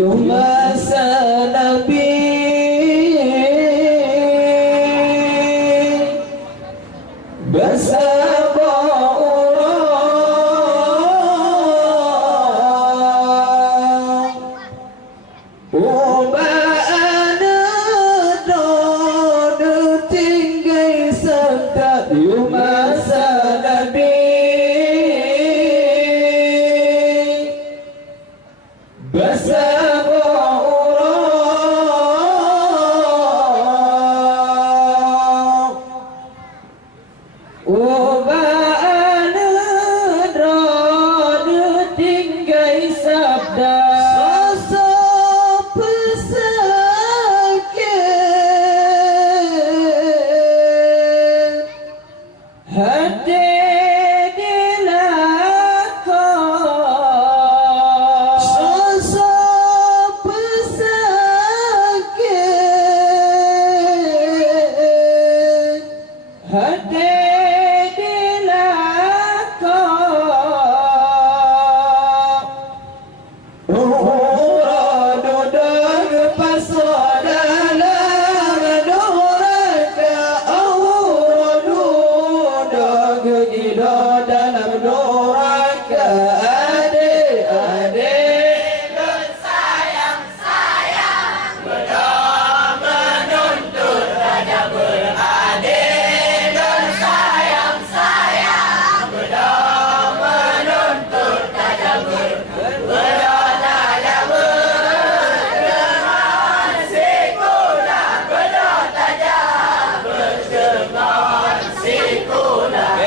masa Nabi bersama orang ubahana doa tinggai serta masa Nabi bersama orang ubahana doa tinggai sabda sosok pesakit hati dalam doraka adik-adik dan sayang-sayang berdoa menuntut raja beradik dan sayang-sayang berdoa menuntut raja berdoa raja berdengar sikulah berdoa tajam berdengar sikulah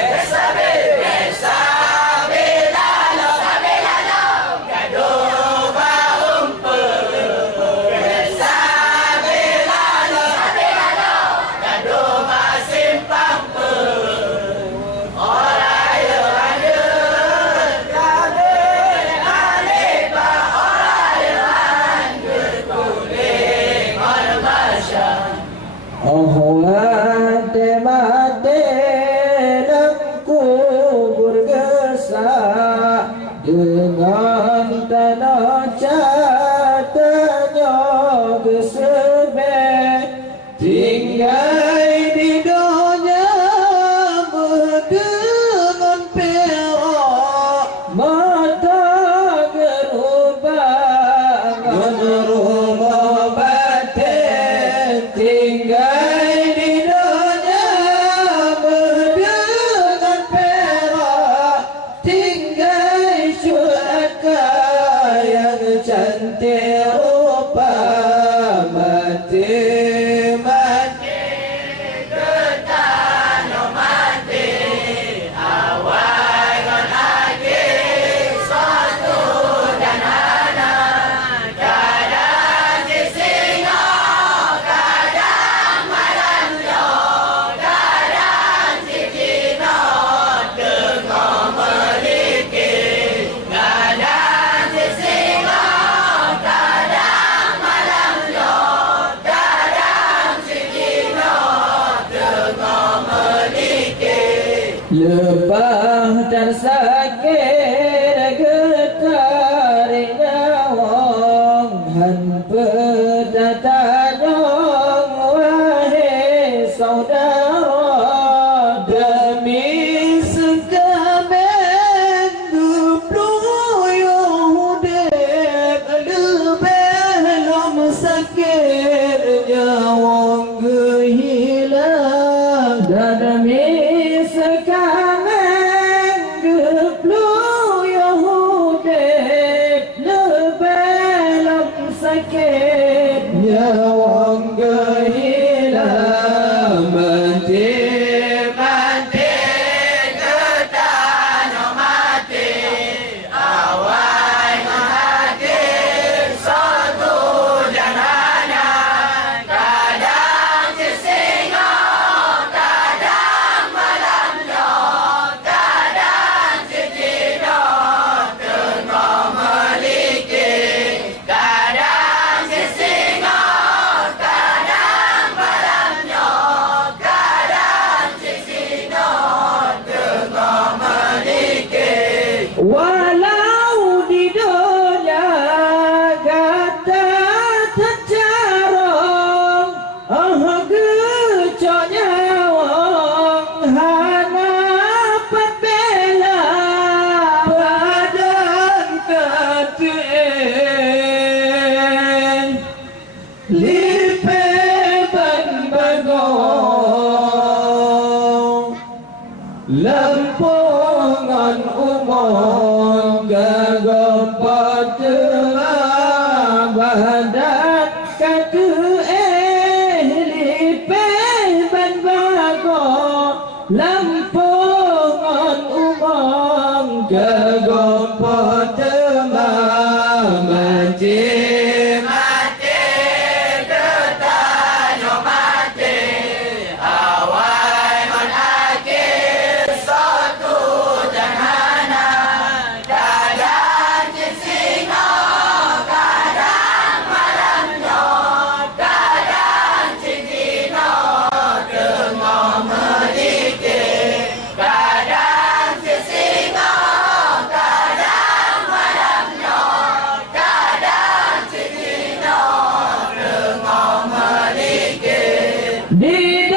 oh mate mate ku bergesa dengan tanah catanya kesebet tinggal di dunia berdengan perak mata gerubah batin tinggal cantik rupa mati mati ketano mati awal ngon lagi satu dan anak kadang si singa kadang malam lo kadang si kino tengok meliki kadang si singa lebah dan sakit getari nyawang han pedatanyong wahai saudara demi sekamen geployo dek lebih sakit nyawang kehilang dan demi sekamen geployo dek lebih sakit nyawang kehilang mati mati ketano mati awal mati satu dan anak kadang singa kadang malam lo kadang cikino tengok meliki kadang singa kadang malam lempungan umum kegopat badan katu lipe ban bago lempungan umum kegopat mencim mati ketanyo mati awai man akhir satu janhana kadang singo kadang malamnya kadang cintino tengah medikir kadang singo kadang malamnya kadang cintino tengah medikir di